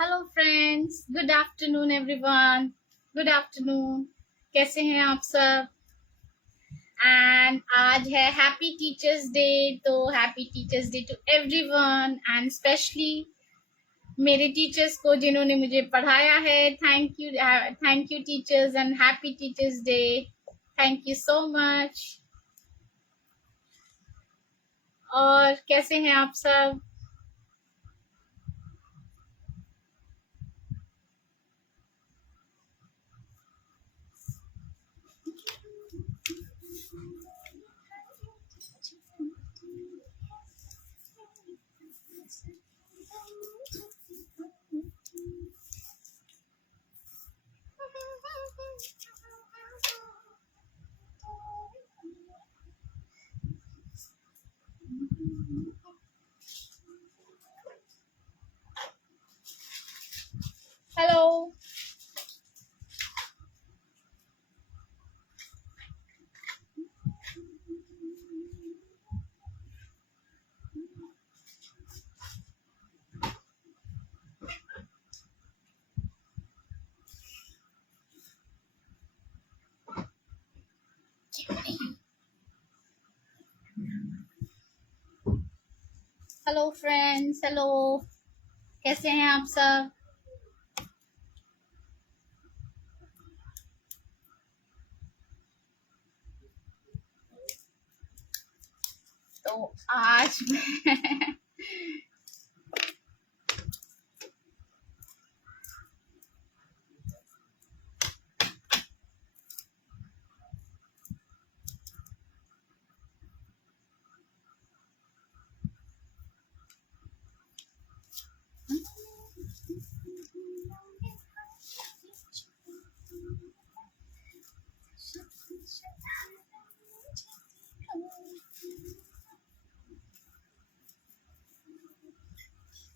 Hello friends, good afternoon everyone. Good afternoon. कैसे हैं आप सब? एंड आज है हैप्पी टीचर्स डे। तो happy teachers day to everyone and specially मेरे टीचर्स को जिन्होंने मुझे पढ़ाया है। Thank you teachers and happy teachers day. Thank you so much. और कैसे हैं आप सब? हेलो। Hello friends, hello. कैसे हैं आप सब? तो आज मैं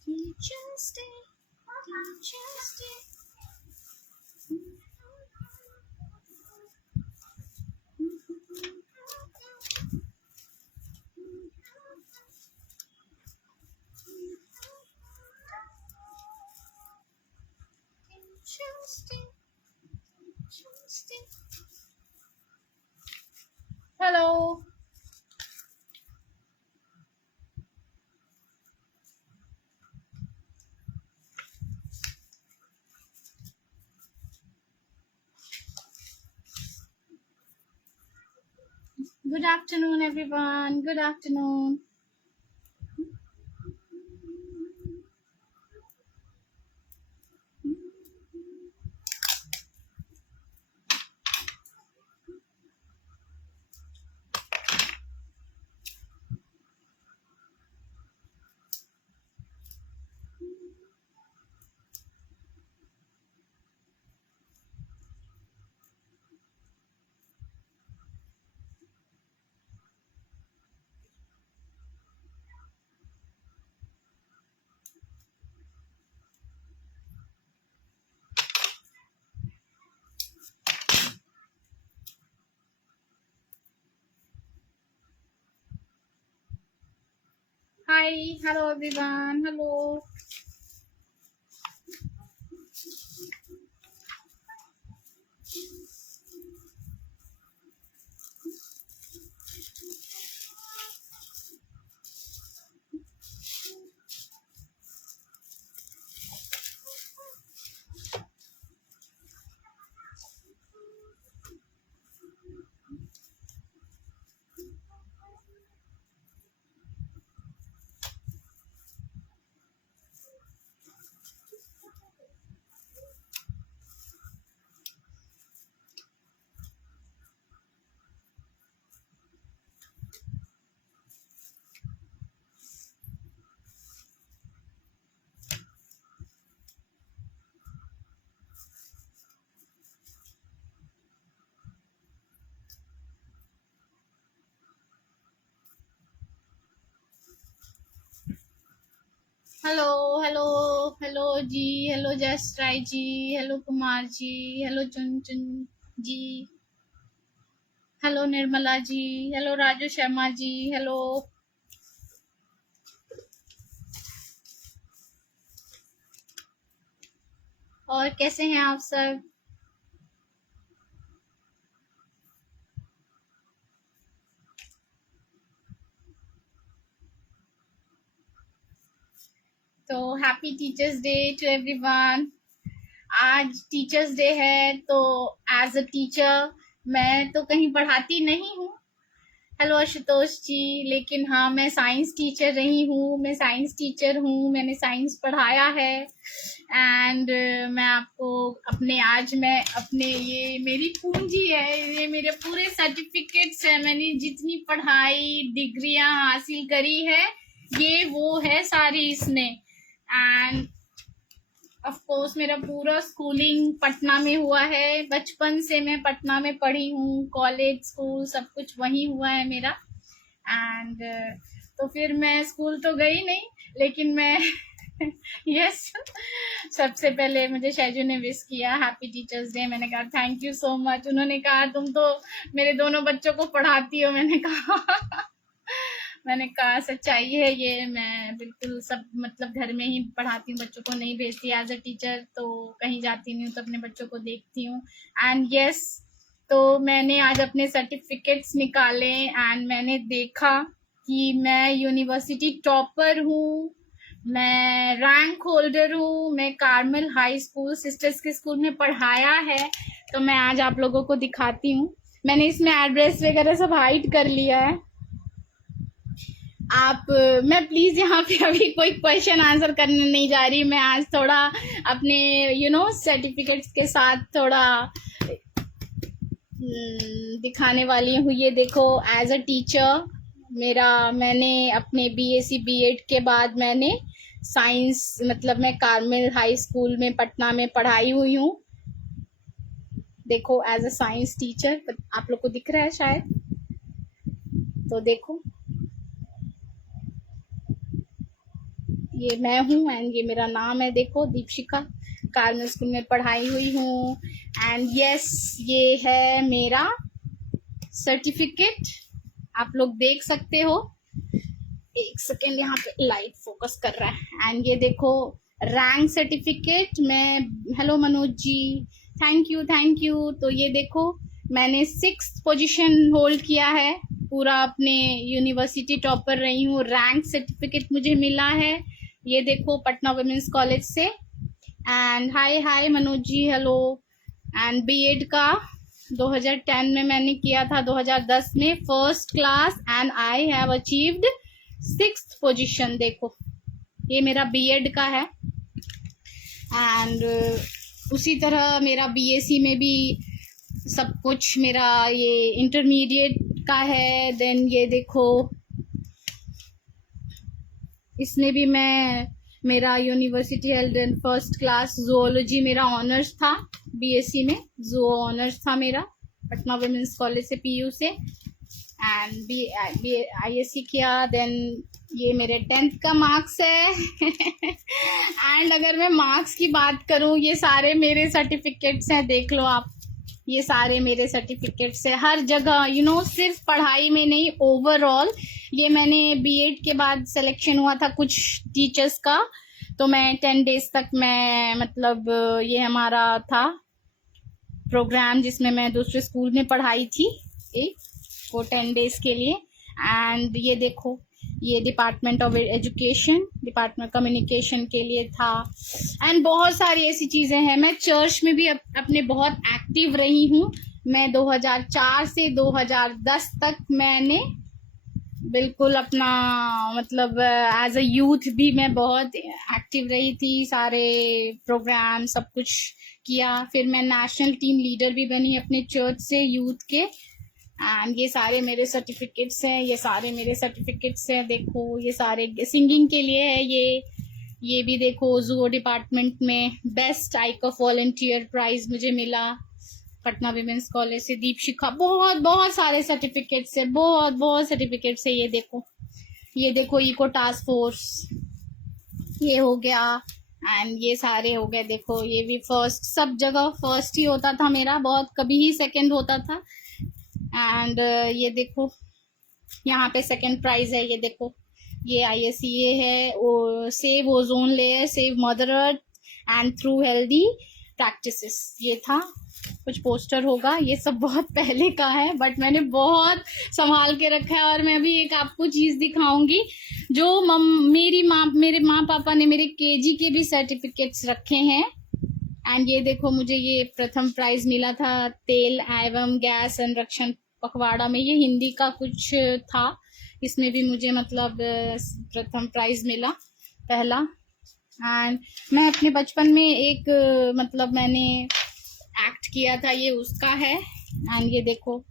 Teachers Day, Teachers Day. Teachers Day, Teachers Day. Hello. Good afternoon, everyone. Good afternoon. Hi, hello everyone. Hello. Hello, hello, hello जी, hello जस राय जी, hello कुमार जी, hello चुन चुन जी, hello Nirmala ji, hello Raju Sharma ji, hello. और कैसे हैं आप सब? तो happy teachers day to everyone. आज टीचर्स डे है, तो एज अ टीचर मैं तो कहीं पढ़ाती नहीं हूँ। हेलो आशुतोष जी। लेकिन हाँ, मैं साइंस टीचर रही हूँ, मैं साइंस टीचर हूँ, मैंने साइंस पढ़ाया है। एंड मैं आपको मैं अपने ये मेरी पूंजी है, ये मेरे पूरे सर्टिफिकेट्स है, मैंने जितनी पढ़ाई डिग्रियां हासिल करी है ये वो है सारी इसमें। एंड ऑफ कोर्स मेरा पूरा स्कूलिंग पटना में हुआ है, बचपन से मैं पटना में पढ़ी हूँ, कॉलेज स्कूल सब कुछ वहीं हुआ है मेरा। एंड तो फिर मैं स्कूल तो गई नहीं, लेकिन मैं यस सबसे पहले मुझे शैजू ने विश किया हैप्पी टीचर्स डे। मैंने कहा थैंक यू सो मच। उन्होंने कहा तुम तो मेरे दोनों बच्चों को पढ़ाती हो। मैंने कहा सच्चाई है ये, मैं बिल्कुल सब मतलब घर में ही पढ़ाती हूँ, बच्चों को नहीं भेजती एज अ टीचर, तो कहीं जाती नहीं हूँ तो अपने बच्चों को देखती हूँ। एंड यस, तो मैंने आज अपने सर्टिफिकेट्स निकाले एंड मैंने देखा कि मैं यूनिवर्सिटी टॉपर हूँ, मैं रैंक होल्डर हूँ, मैं कार्मल हाई स्कूल सिस्टर्स के स्कूल में पढ़ाया है। तो मैं आज आप लोगों को दिखाती हूँ। मैंने इसमें एड्रेस वगैरह सब हाइड कर लिया है। मैं प्लीज यहाँ पे अभी कोई क्वेश्चन आंसर करने नहीं जा रही। मैं आज थोड़ा अपने सर्टिफिकेट्स के साथ थोड़ा दिखाने वाली हूँ। ये देखो, एज अ टीचर मैंने अपने बीएससी बीएड के बाद मैंने साइंस मतलब मैं कार्मल हाई स्कूल में पटना में पढ़ाई हुई हूँ। देखो, एज अ साइंस टीचर, आप लोग को दिख रहा है शायद, तो देखो ये मैं हूँ एंड ये मेरा नाम है। देखो, दीपशिका, कार्मल स्कूल में पढ़ाई हुई हूँ। एंड यस, ये है मेरा सर्टिफिकेट, आप लोग देख सकते हो। एक सेकेंड, यहाँ पे लाइट फोकस कर रहा है। एंड ये देखो rank certificate. Hello Manoj ji, thank you. तो ये देखो, मैंने 6th पोजीशन होल्ड किया है, पूरा अपने यूनिवर्सिटी टॉपर रही हूँ। रैंक सर्टिफिकेट मुझे मिला है, ये देखो, पटना वुमेन्स कॉलेज से। And hi Manoj ji, hello. And BEd का 2010 में मैंने किया था, 2010 में first class, and I have achieved 6th position. देखो, ये मेरा बीएड का है। एंड उसी तरह मेरा बीएससी में भी सब कुछ मेरा ये इंटरमीडिएट का है। देन ये देखो, इसमें भी मेरा university held and first class zoology मेरा ऑनर्स था, बीएससी में जो ऑनर्स था मेरा, पटना वुमेन्स कॉलेज से, पीयू से। एंड आईएससी किया। देन ये मेरे 10th का मार्क्स है। एंड अगर मैं मार्क्स की बात करूं, ये सारे मेरे सर्टिफिकेट्स हैं, देख लो आप, ये सारे मेरे सर्टिफिकेट्स है हर जगह, सिर्फ पढ़ाई में नहीं, ओवरऑल। ये मैंने बीएड के बाद सिलेक्शन हुआ था कुछ टीचर्स का, तो मैं 10 डेज तक मैं मतलब ये हमारा था प्रोग्राम जिसमें मैं दूसरे स्कूल में पढ़ाई थी वो 10 डेज के लिए। एंड ये देखो, ये department of education, department communication के लिए था। एंड बहुत सारी ऐसी चीजें हैं। मैं चर्च में भी अपने बहुत एक्टिव रही हूँ। मैं 2004 से 2010 तक मैंने बिल्कुल अपना मतलब एज अ यूथ भी मैं बहुत एक्टिव रही थी, सारे प्रोग्राम सब कुछ किया। फिर मैं नेशनल टीम लीडर भी बनी अपने चर्च से यूथ के। एंड ये सारे मेरे सर्टिफिकेट्स हैं, ये सारे मेरे सर्टिफिकेट्स हैं। देखो, ये सारे सिंगिंग के लिए है। ये भी देखो, जूओ डिपार्टमेंट में बेस्ट आइकॉफ वॉलंटियर प्राइज मुझे मिला पटना विमेंस कॉलेज से, दीपशिखा। बहुत बहुत सारे सर्टिफिकेट्स है, बहुत सर्टिफिकेट्स है। ये देखो इको टास्क फोर्स, ये हो गया। एंड ये सारे हो गए। देखो, ये भी फर्स्ट, सब जगह फर्स्ट ही होता था मेरा, बहुत कभी ही सेकंड होता था। एंड ये देखो, यहाँ पे सेकंड प्राइज है। ये देखो, ये ISEA है, save ozone layer, save mother earth and through healthy practices, ये था कुछ पोस्टर होगा, ये सब बहुत पहले का है बट मैंने बहुत संभाल के रखा है। और मैं अभी एक आपको चीज दिखाऊंगी जो मेरे माँ पापा ने मेरे केजी के भी सर्टिफिकेट्स रखे हैं। एंड ये देखो, मुझे ये प्रथम प्राइज मिला था तेल एवं गैस संरक्षण पखवाड़ा में, ये हिंदी का कुछ था, इसमें भी मुझे मतलब प्रथम प्राइज मिला, पहला। एंड मैं अपने बचपन में एक मतलब मैंने एक्ट किया था, ये उसका है। एंड ये देखो,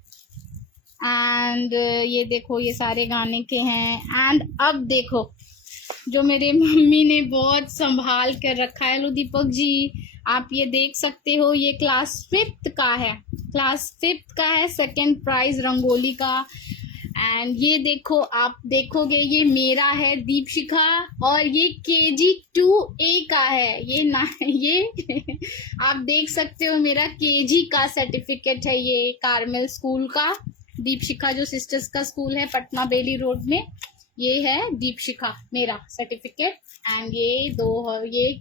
एंड ये देखो, ये सारे गाने के हैं। एंड अब देखो जो मेरे मम्मी ने बहुत संभाल कर रखा है, लो दीपक जी आप ये देख सकते हो, ये क्लास 5th का है, क्लास 5th का है, सेकंड प्राइज रंगोली का। एंड ये देखो, आप देखोगे ये मेरा है दीपशिखा, और ये KG 2A का है, ये आप देख सकते हो मेरा KG का सर्टिफिकेट है, ये कार्मेल स्कूल का, दीपशिखा जो सिस्टर्स का स्कूल है पटना बेली रोड में, ये है दीपशिखा मेरा सर्टिफिकेट। एंड ये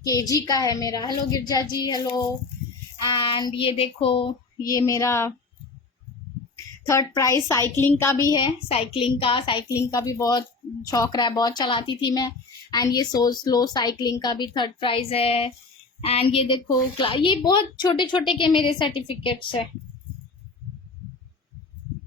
KG का है मेरा। Hello Girija ji, hello. And ये देखो, ये मेरा 3rd प्राइज साइकिलिंग का भी है, साइकिलिंग का भी बहुत शौक रहा है, बहुत चलाती थी मैं। एंड ये सो स्लो साइकिलिंग का भी 3rd प्राइज है। एंड ये देखो, ये बहुत छोटे छोटे के मेरे सर्टिफिकेट्स है।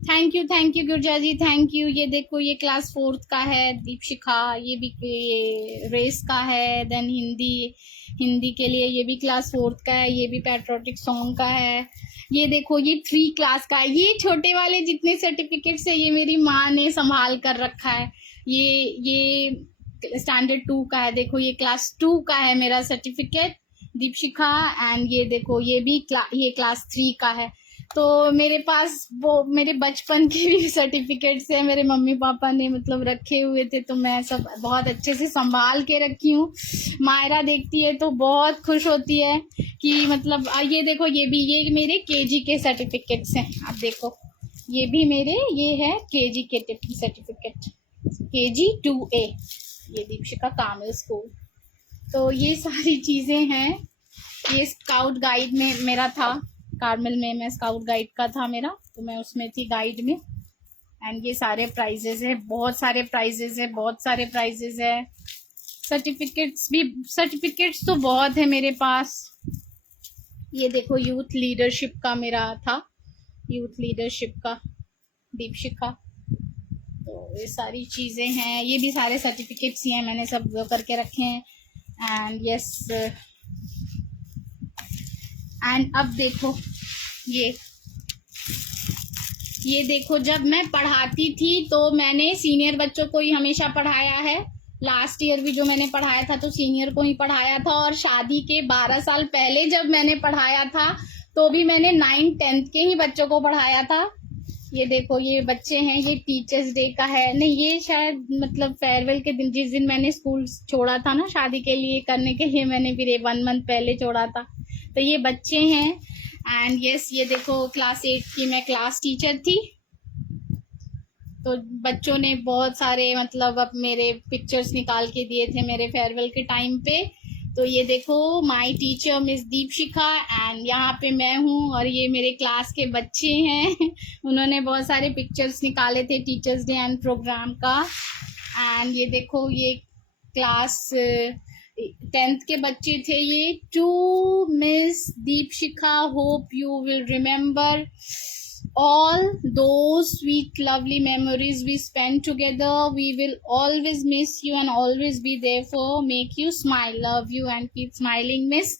Thank you Gurja ji, thank you. ये देखो, ये क्लास 4th का है दीपशिखा, ये भी ये रेस का है। देन हिंदी के लिए ये भी क्लास 4th का है, ये भी पैट्रियोटिक सॉन्ग का है। ये देखो, ये 3 क्लास का है। ये छोटे वाले जितने सर्टिफिकेट्स है ये मेरी माँ ने संभाल कर रखा है। ये स्टैंडर्ड 2 का है, देखो ये क्लास 2 का है मेरा सर्टिफिकेट दीपशिखा। एंड ये देखो, ये क्लास 3 का है। तो मेरे पास वो मेरे बचपन के भी सर्टिफिकेट्स है, मेरे मम्मी पापा ने मतलब रखे हुए थे, तो मैं सब बहुत अच्छे से संभाल के रखी हूँ। मायरा देखती है तो बहुत खुश होती है कि मतलब ये देखो, ये मेरे KG के सर्टिफिकेट्स हैं। आप देखो, ये भी मेरे, ये है KG के सर्टिफिकेट, KG 2A, ये दीपशिखा कार्मेल स्कूल। तो ये सारी चीजें हैं। ये स्काउट गाइड में मेरा था, कार्मेल में मैं स्काउट गाइड का था मेरा, तो मैं उसमें थी गाइड में। एंड ये सारे प्राइजेस है, बहुत सारे प्राइजेस है। सर्टिफिकेट्स तो बहुत है मेरे पास। ये देखो, यूथ लीडरशिप का मेरा था, यूथ लीडरशिप का दीपशिखा। तो ये सारी चीजें हैं, ये भी सारे सर्टिफिकेट्स ही हैं, मैंने सब करके रखे हैं। एंड यस, एंड अब देखो, ये देखो, जब मैं पढ़ाती थी तो मैंने सीनियर बच्चों को ही हमेशा पढ़ाया है। लास्ट ईयर भी जो मैंने पढ़ाया था तो सीनियर को ही पढ़ाया था, और शादी के 12 साल पहले जब मैंने पढ़ाया था तो भी मैंने 9th 10th के ही बच्चों को पढ़ाया था। ये देखो, ये बच्चे हैं, ये टीचर्स डे का है, नहीं ये शायद मतलब फेयरवेल के दिन, जिस दिन मैंने स्कूल छोड़ा था ना शादी के लिए करने के लिए, मैंने फिर 1 मंथ पहले छोड़ा था। तो ये बच्चे हैं। एंड यस, ये देखो, क्लास 8 की मैं क्लास टीचर थी, तो बच्चों ने बहुत सारे मतलब अब मेरे पिक्चर्स निकाल के दिए थे मेरे फेयरवेल के टाइम पे। तो ये देखो, my teacher miss Deepshikha, and यहाँ पे मैं हूँ, और ये मेरे क्लास के बच्चे हैं उन्होंने बहुत सारे पिक्चर्स निकाले थे टीचर्स डे एंड प्रोग्राम का। एंड ये देखो, ये क्लास 10th के बच्चे थे ये। To miss Deepshikha, hope you will remember all those sweet lovely memories we spent together. We will always miss you and always be there for make you smile. Love you and keep smiling, miss.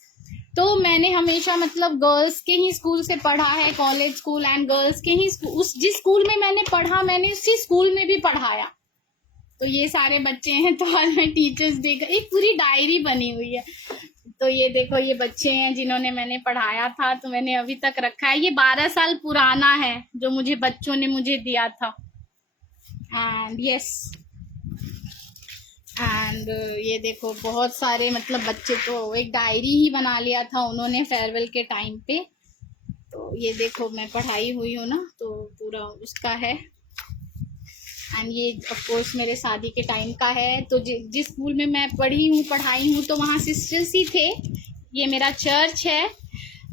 तो मैंने हमेशा मतलब girls के ही school से पढ़ा है, college school and girls के ही school, जिस स्कूल में मैंने पढ़ा मैंने उसी स्कूल में भी पढ़ाया। तो ये सारे बच्चे हैं। तो आज मैं टीचर्स डे का एक पूरी डायरी बनी हुई है। तो ये देखो, ये बच्चे हैं जिन्होंने मैंने पढ़ाया था, तो मैंने अभी तक रखा है। ये 12 साल पुराना है जो मुझे बच्चों ने मुझे दिया था। एंड यस, एंड ये देखो, बहुत सारे मतलब बच्चे तो एक डायरी ही बना लिया था उन्होंने फेयरवेल के टाइम पे। तो ये देखो, मैं पढ़ाई हुई हूँ ना, तो पूरा उसका है। एंड ये ऑफ कोर्स मेरे शादी के टाइम का है। तो जिस स्कूल में मैं पढ़ाई हूँ तो वहाँ सिस्टर्स ही थे। ये मेरा चर्च है।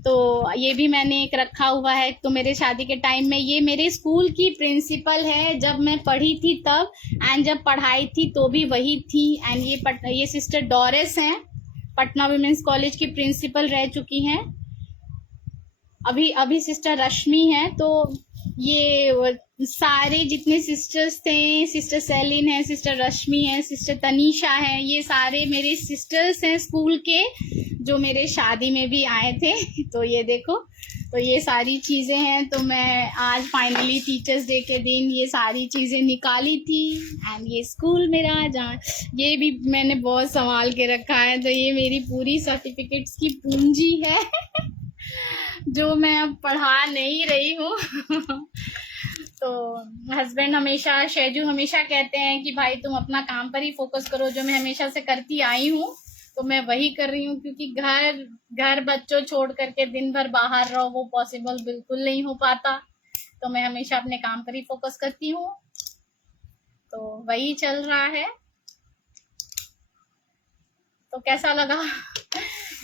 तो ये भी मैंने एक रखा हुआ है। तो मेरे शादी के टाइम में ये मेरे स्कूल की प्रिंसिपल है, जब मैं पढ़ी थी तब, एंड जब पढ़ाई थी तो भी वही थी। एंड ये सिस्टर डोरिस हैं, पटना वुमेन्स कॉलेज की प्रिंसिपल रह चुकी हैं। अभी अभी सिस्टर रश्मि है। तो ये सारे जितने सिस्टर्स थे, सिस्टर सेलिन है, सिस्टर रश्मि है, सिस्टर तनीषा है, ये सारे मेरे सिस्टर्स हैं स्कूल के, जो मेरे शादी में भी आए थे। तो ये देखो, तो ये सारी चीजें हैं। तो मैं आज फाइनली टीचर्स डे के दिन ये सारी चीजें निकाली थी। एंड ये स्कूल मेरा, जहाँ ये भी मैंने बहुत संभाल के रखा है। तो ये मेरी पूरी सर्टिफिकेट्स की पूंजी है जो मैं अब पढ़ा नहीं रही हूँ। तो हस्बैंड हमेशा, शेजू हमेशा कहते हैं कि भाई तुम अपना काम पर ही फोकस करो, जो मैं हमेशा से करती आई हूँ तो मैं वही कर रही हूँ। क्योंकि घर बच्चों छोड़ करके दिन भर बाहर रहो, वो पॉसिबल बिल्कुल नहीं हो पाता। तो मैं हमेशा अपने काम पर ही फोकस करती हूँ। तो वही चल रहा है। तो कैसा लगा?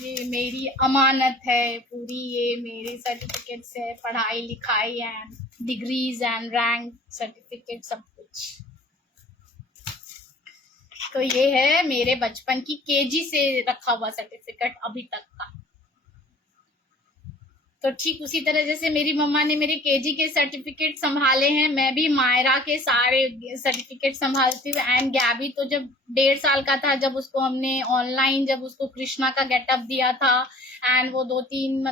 ये मेरी अमानत है पूरी, ये मेरी सर्टिफिकेट्स है, पढ़ाई लिखाई and degrees and rank certificate सब कुछ। तो ये है मेरे बचपन की केजी से रखा हुआ सर्टिफिकेट अभी तक का। तो ठीक उसी तरह जैसे मेरी मम्मा ने मेरे केजी के सर्टिफिकेट संभाले हैं, मैं भी मायरा के सारे सर्टिफिकेट संभालती हूँ। एंड गैबी तो जब 1.5 साल का था, जब उसको हमने ऑनलाइन, जब उसको कृष्णा का गेटअप दिया था, एंड वो 2-3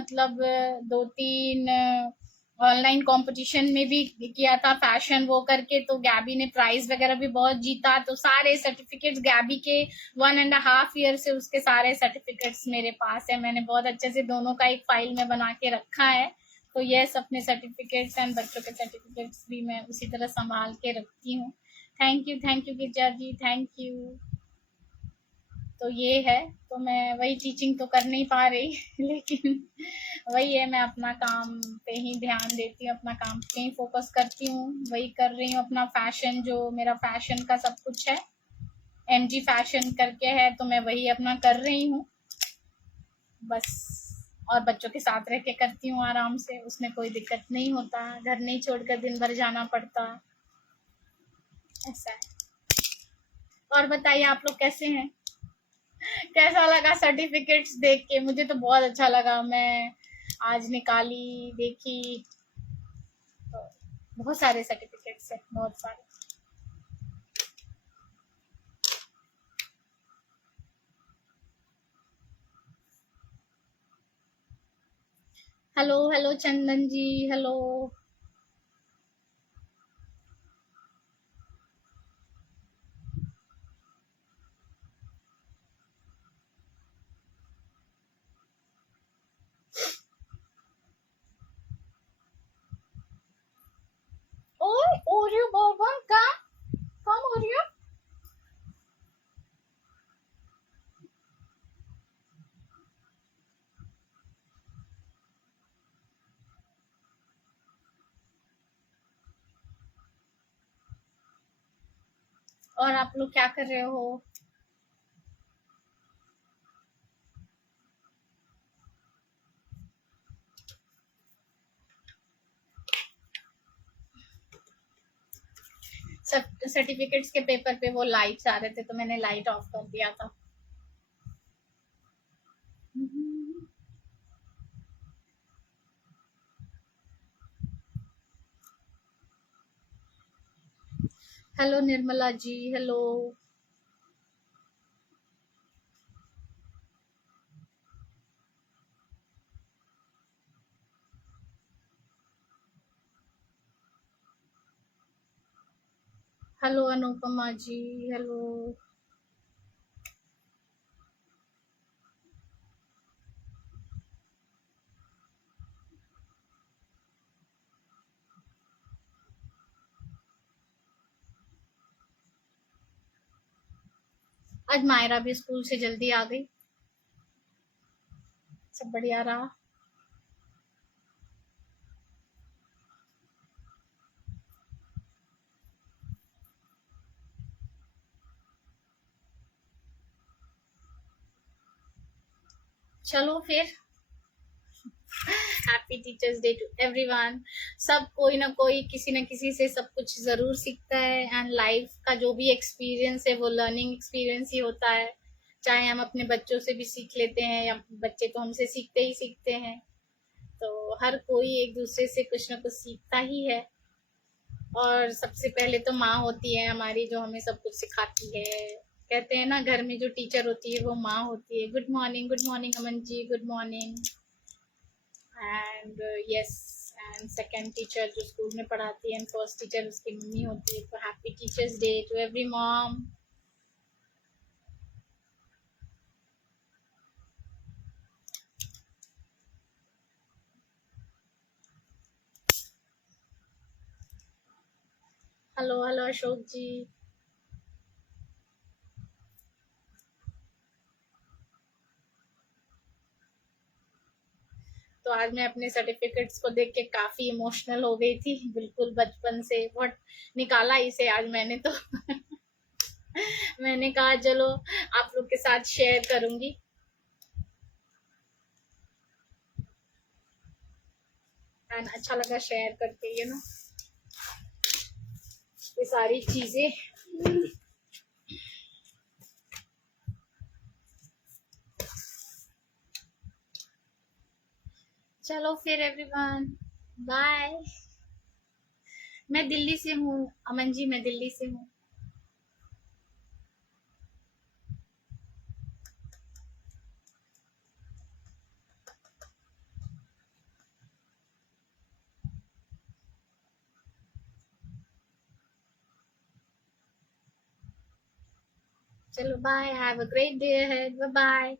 ऑनलाइन कंपटीशन में भी किया था फैशन वो करके, तो गैबी ने प्राइज वगैरह भी बहुत जीता। तो सारे सर्टिफिकेट्स गैबी के 1.5 ईयर से उसके सारे सर्टिफिकेट्स मेरे पास है। मैंने बहुत अच्छे से दोनों का एक फाइल में बना के रखा है। तो यस, अपने सर्टिफिकेट्स एंड बच्चों के सर्टिफिकेट्स भी मैं उसी तरह संभाल के रखती हूँ। Thank you Girija ji, thank you. तो ये है। तो मैं वही टीचिंग तो कर नहीं पा रही लेकिन वही है, मैं अपना काम पे ही ध्यान देती हूँ, अपना काम पे ही फोकस करती हूँ, वही कर रही हूँ। अपना फैशन, जो मेरा फैशन का सब कुछ है, MG फैशन करके है, तो मैं वही अपना कर रही हूँ बस। और बच्चों के साथ रह के करती हूँ आराम से, उसमें कोई दिक्कत नहीं होता, घर नहीं छोड़कर दिन भर जाना पड़ता, ऐसा है। और बताइए आप लोग कैसे हैं? कैसा लगा सर्टिफिकेट्स देख के? मुझे तो बहुत अच्छा लगा। मैं आज निकाली, देखी, तो बहुत सारे सर्टिफिकेट्स है, बहुत सारे। हेलो हेलो चंदन जी, हेलो। ओए ओरियो बर्बन, कम ओरियो। और आप लोग क्या कर रहे हो? सर्टिफिकेट्स के पेपर पे वो लाइट्स आ रहे थे, तो मैंने लाइट ऑफ कर दिया था। Hello Nirmala ji, hello. Hello Anupama जी, हेलो। आज मायरा भी स्कूल से जल्दी आ गई, सब बढ़िया रहा। चलो फिर happy teachers day to everyone. सब कोई ना कोई किसी न किसी से सब कुछ जरूर सीखता है, एंड लाइफ का जो भी एक्सपीरियंस है वो लर्निंग एक्सपीरियंस ही होता है। चाहे हम अपने बच्चों से भी सीख लेते हैं या बच्चे तो हमसे सीखते ही सीखते हैं। तो हर कोई एक दूसरे से कुछ ना कुछ सीखता ही है। और सबसे पहले तो माँ होती है हमारी, जो हमें सब कुछ सिखाती है। कहते हैं ना, घर में जो टीचर होती है वो माँ होती है। Good morning Aman ji, good morning. And yes, and second teacher जो स्कूल में पढ़ाती है, एंड फर्स्ट टीचर उसकी मम्मी होती है। तो happy teachers day to every mom. Hello hello Ashok ji. तो आज मैं अपने सर्टिफिकेट्स को देख के काफी इमोशनल हो गई थी, बिल्कुल बचपन से बहुत निकाला इसे आज मैंने तो। मैंने कहा चलो आप लोग के साथ शेयर करूंगी। एंड अच्छा लगा शेयर करके, ये सारी चीजें। चलो फिर एवरीवन, बाय। मैं दिल्ली से हूँ अमन जी, मैं दिल्ली से हूँ। चलो bye, have a great day ahead, bye bye.